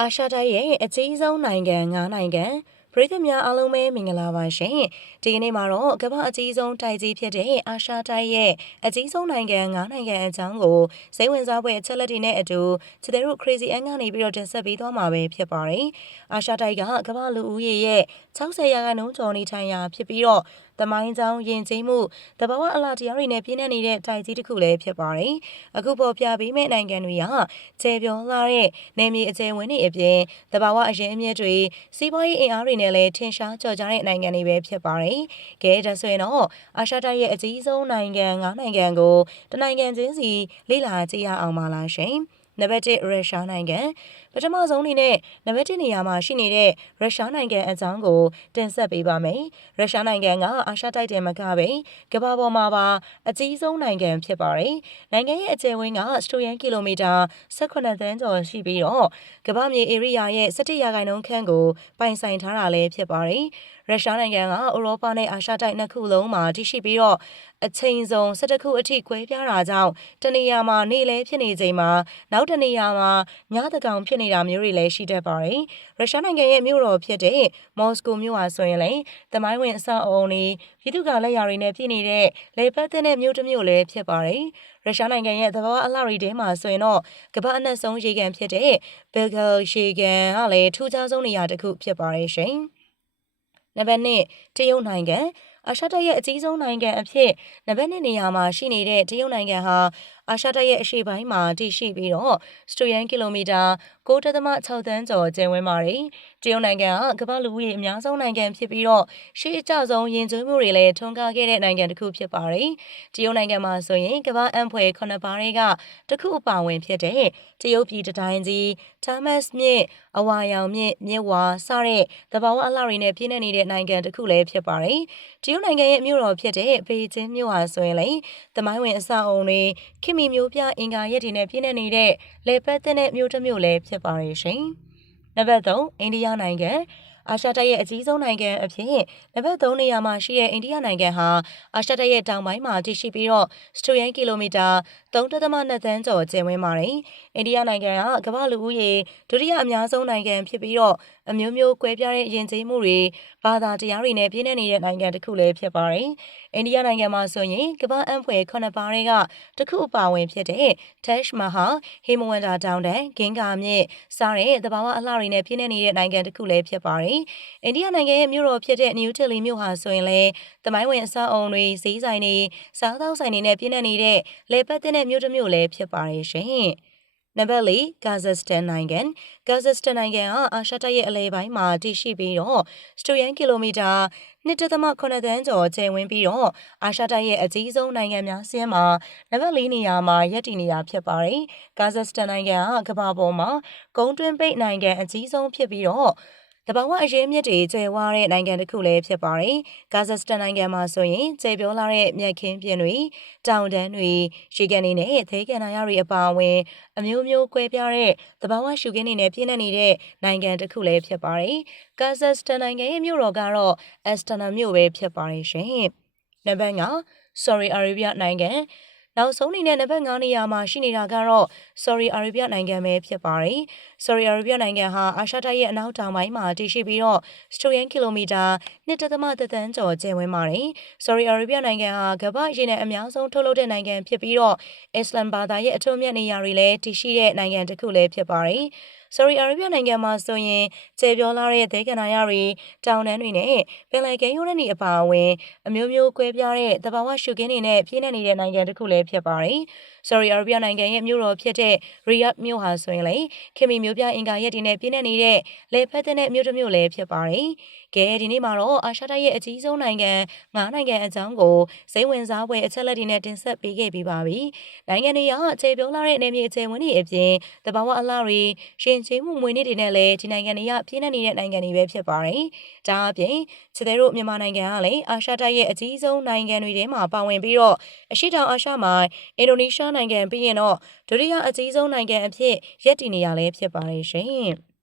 အာရှတိုက်ရဲ့အကြီးဆုံးနိုင်ငံ၅နိုင်ငံပရိသတ်များအားလုံးပဲမင်္ဂလာပါရှင်ဒီကနေ့မှာတော့ကမ္ဘာအကြီးဆုံးတိုက်ကြီးဖြစ်တဲ့အာရှတိုက်ရဲ့အကြီးဆုံးနိုင်ငံ၅နိုင်ငံအကြောင်းကိုစိတ်ဝင်စားဖွယ်အချက်လက်တွေနဲ့အတူချစ်တဲ့တို့ crazy အန်ကနေပြီးတော့တင်ဆက်ပေးသွားမှာပဲဖြစ်ပါတယ်အာရှတိုက်ကကမ္ဘာလူဦးရေရဲ့60ရာခိုင်နှုန်းကျော်နေထိုင်ရာဖြစ်ပြီးတော့ သမိုင်းကြောင်းယဉ်ကျေးမှုတဘာဝအလားတရားတွေနဲ့ပြည့်နေနေတဲ့တိုက်ကြီးတစ်ခုလည်းဖြစ်ပါတယ်။အခုပေါ်ပြပေးမယ့်နိုင်ငံတွေကကျေပြောလာတဲ့နေမြေအကျယ်ဝန်းတွေအပြင်တဘာဝအရင်အမြင့်တွေစီးပွားရေးအင်အားတွေနဲ့လည်းထင်ရှားကျော်ကြားတဲ့နိုင်ငံတွေပဲဖြစ်ပါတယ်။ကဲဒါဆိုရင်တော့အာရှတိုက်ရဲ့အကြီးဆုံးနိုင်ငံ၅နိုင်ငံကိုတနိုင်ငံချင်းစီလေ့လာကြည့်ရအောင်ပါလားရှင်။နံပါတ်1ရုရှားနိုင်ငံ ပထမဆုံးအနေနဲ့နံပါတ်1နေရာမှာရှိနေတဲ့ရုရှားနိုင်ငံအကြောင်းကိုတင်ဆက်ပေးပါမယ်။ရုရှားနိုင်ငံကအာရှတိုက်တင်မကပဲကမ္ဘာပေါ်မှာပါအကြီးဆုံးနိုင်ငံဖြစ်ပါတယ်။နိုင်ငံရဲ့အကျယ်ဝန်းကစတိုယန်ကီလိုမီတာ18သန်းကျော်ရှိပြီးတော့ကမ္ဘာမြေဧရိယာရဲ့17ရာခိုင်နှုန်းခန့်ကိုပိုင်ဆိုင်ထားတာလည်းဖြစ်ပါတယ်။ရုရှားနိုင်ငံကဥရောပနဲ့အာရှတိုက်နှစ်ခုလုံးမှာတည်ရှိပြီးတော့အချိန်ဆုံး၁၁ခုအထိခွဲပြားတာကြောင့်တနေရာမှာနေလဲဖြစ်နေချိန်မှာနောက်တနေရာမှာညသကောင်ဖြစ်နေတာမျိုးတွေလည်းရှိတတ်ပါတယ်။ရုရှားနိုင်ငံရဲ့မြို့တော်ဖြစ်တဲ့မော်စကိုမြို့ဟာဆိုရင်လည်းသမိုင်းဝင်အဆောက်အအုံတွေပြည်သူ့ကလက်ရာတွေနဲ့ပြည့်နေတဲ့လေပတ်တဲ့မြို့တစ်မြို့လည်းဖြစ်ပါတယ်။ရုရှားနိုင်ငံရဲ့သဘာဝအလှတွေထဲမှာဆိုရင်တော့ကမ္ဘာအနက်ဆုံးရေကန်ဖြစ်တဲ့ဘယ်ဂယ်ရေကန်ကလည်းထူးခြားဆုံးနေရာတစ်ခုဖြစ်ပါတယ်ရှင်။နံပါတ်1တရုတ်နိုင်ငံအာရှတိုက်ရဲ့အကြီးဆုံးနိုင်ငံအဖြစ်နံပါတ်2နေရာမှာရှိနေတဲ့တရုတ်နိုင်ငံဟာ အာရှတိုက်ရဲ့အရှေ့ပိုင်းမှာတည်ရှိပြီးတော့စတိုယန်ကီလိုမီတာ9.6တန်းကျော်ကျယ်ဝန်းပါတယ်။တရုတ်နိုင်ငံကကမ္ဘာလူဦးရေအများဆုံးနိုင်ငံဖြစ်ပြီးတော့ရှေ့အကျဆုံးယဉ်ကျေးမှုတွေလည်းထွန်းကားခဲ့တဲ့နိုင်ငံတစ်ခုဖြစ်ပါတယ်။တရုတ်နိုင်ငံမှာဆိုရင်ကမ္ဘာအံ့ဖွယ်ခုနှစ်ပါးတွေကတစ်ခုအပါဝင်ဖြစ်တဲ့တရုတ်ပြည်တတိုင်းကြီးတာမတ်မြစ်အဝါရောင်မြစ်မြစ်ဝါစတဲ့သဘာဝအလှတွေနဲ့ပြည့်နေနေတဲ့နိုင်ငံတစ်ခုလည်းဖြစ်ပါတယ်။တရုတ်နိုင်ငံရဲ့မြို့တော်ဖြစ်တဲ့ပေကျင်းမြို့ဟာဆိုရင်လည်းသမိုင်းဝင်အဆောက်အုံတွေခင်မီမျိုးပြအင်္ဂါရက်တွေနဲ့ပြည့်နေနေတဲ့လေပတ်တဲ့မြို့တစ်မြို့လည်းဖြစ်ပါရဲ့ရှင်။နံပါတ်3အိန္ဒိယနိုင်ငံအာရှတိုက်ရဲ့အကြီးဆုံးနိုင်ငံအဖြစ်နံပါတ်3နေရာမှာရှိတဲ့အိန္ဒိယနိုင်ငံဟာအာရှတိုက်ရဲ့တောင်ပိုင်းမှာတည်ရှိပြီးတော့စတိုယန်ကီလိုမီတာ3.2သန်းကျော်ကျယ်ဝန်းပါတယ်။အိန္ဒိယနိုင်ငံကကမ္ဘာလူဦးရေဒုတိယအများဆုံးနိုင်ငံဖြစ်ပြီးတော့ အမျိုးမျိုးကွဲပြားတဲ့ယဉ်ကျေးမှုတွေဘာသာတရားတွေနဲ့ပြည့်နေနေတဲ့နိုင်ငံတစ်ခုလည်းဖြစ်ပါတယ်။အိန္ဒိယနိုင်ငံမှာဆိုရင်ကမ္ဘာအံ့ဖွယ်ခုနှစ်ပါးတွေကတစ်ခုအပါဝင်ဖြစ်တဲ့ Taj Mahal, Himawanta တောင်တန်းဂင်္ဂါမြစ်စားတဲ့သဘာဝအလှတွေနဲ့ပြည့်နေနေတဲ့နိုင်ငံတစ်ခုလည်းဖြစ်ပါတယ်။အိန္ဒိယနိုင်ငံရဲ့မြို့တော်ဖြစ်တဲ့နယူးဒေလီမြို့ဟာဆိုရင်လည်းသမိုင်းဝင်အဆောက်အုံတွေဈေးဆိုင်တွေစားသောက်ဆိုင်တွေနဲ့ပြည့်နေနေတဲ့လေပတ်တဲ့မြို့တစ်မြို့လည်းဖြစ်ပါတယ်ရှင်။ နံပါတ်၄ကာဇက်စတန်နိုင်ငံကာဇက်စတန်နိုင်ငံဟာအာရှတိုက်ရဲ့အလဲပိုင်းမှာတည်ရှိပြီးတော့စတိုယန်ကီလိုမီတာ1.8တန်းကျော်ကျယ်ဝန်းပြီးတော့အာရှတိုက်ရဲ့အကြီးဆုံးနိုင်ငံများစင်းမှာနံပါတ်၄နေရာမှာရပ်တည်နေတာဖြစ်ပါတယ်ကာဇက်စတန်နိုင်ငံဟာကမ္ဘာပေါ်မှာဂုံတွင်းပိတ်နိုင်ငံအကြီးဆုံးဖြစ်ပြီးတော့ တဘာဝအရေးမြစ်တွေကျယ်ဝါတဲ့နိုင်ငံတစ်ခုလည်းဖြစ်ပါတယ်။ကာဇက်စတန်နိုင်ငံမှာဆိုရင်ကျယ်ပြောလာတဲ့မြက်ခင်းပြင်တွေတောင်တန်းတွေရေကန်တွေနဲ့သဲကန်နာရတွေအပါအဝင်အမျိုးမျိုးကွဲပြားတဲ့တဘာဝရှုခင်းတွေနဲ့ပြည့်နေနေတဲ့နိုင်ငံတစ်ခုလည်းဖြစ်ပါတယ်။ကာဇက်စတန်နိုင်ငံရဲ့မြို့တော်ကတော့အက်စတနာမြို့ပဲဖြစ်ပါတယ်ရှင်။နံပါတ်5 Saudi Arabia နိုင်ငံ နောက်ဆုံးအနေနဲ့နံပါတ်9နေရာမှာရှိနေတာကတော့ Saudi Arabia နိုင်ငံပဲဖြစ်ပါတယ်။ Saudi Arabia နိုင်ငံဟာအာရှတိုက်ရဲ့အနောက်တောင်ပိုင်းမှာတည်ရှိပြီးတော့စတိုယန်ကီလိုမီတာ1.3တန်းကျော်ကျယ်ဝန်းပါတယ်။ Saudi Arabia နိုင်ငံဟာကမ္ဘာရေနံအများဆုံးထုတ်လုပ်တဲ့နိုင်ငံဖြစ်ပြီးတော့အစ္စလမ်ဘာသာရဲ့အထွတ်အမြတ်နေရာတွေလည်းတည်ရှိတဲ့နိုင်ငံတစ်ခုလည်းဖြစ်ပါတယ်။ Saudi Arabia နိုင်ငံမှာဆိုရင်ကျေပြောလာတဲ့ဒေကနာရတွေတောင်တန်းတွေနဲ့ပင်လယ်ကမ်းရိုးတန်းတွေအပါအဝင်အမျိုးမျိုးကွဲပြားတဲ့တဘာဝရှုခင်းတွေနဲ့ပြည့်နေနေတဲ့နိုင်ငံတစ်ခုလည်းဖြစ်ပါတယ်။ Saudi Arabia နိုင်ငံရဲ့မြို့တော်ဖြစ်တဲ့ Riyadh မြို့ဟာဆိုရင်လေခင်မီမျိုးပြအင်္ဂါရက်တွေနဲ့ပြည့်နေနေတဲ့လေဖက်တဲ့မြို့တစ်မြို့လည်းဖြစ်ပါတယ်။ကဲဒီနေ့မှာတော့အာရှတိုက်ရဲ့အကြီးဆုံးနိုင်ငံ၅နိုင်ငံအကြောင်းကိုစိတ်ဝင်စားဖွယ်အချက်လက်တွေနဲ့တင်ဆက်ပေးခဲ့ပြီးပါပြီ။နိုင်ငံတွေကအခြေပြုံးလာတဲ့နေမြေအခြေဝင်တွေအပြင်တဘာဝအလှတွေရှင်ကျေးမှုမွေနေ့တွေနဲ့လည်းဒီနိုင်ငံတွေကပြည့်နေနေတဲ့နိုင်ငံတွေပဲဖြစ်ပါတယ်။ဒါအပြင်ခြေသေးတို့မြန်မာနိုင်ငံကလည်းအာရှတိုက်ရဲ့အကြီးဆုံးနိုင်ငံတွေထဲမှာပါဝင်ပြီးတော့အရှိတောင်အာရှမှာအင်ဒိုနီးရှားနိုင်ငံပြီးရင်တော့ဒုတိယအကြီးဆုံးနိုင်ငံအဖြစ်ရပ်တည်နေရလဲဖြစ်ပါတယ်ရှင်။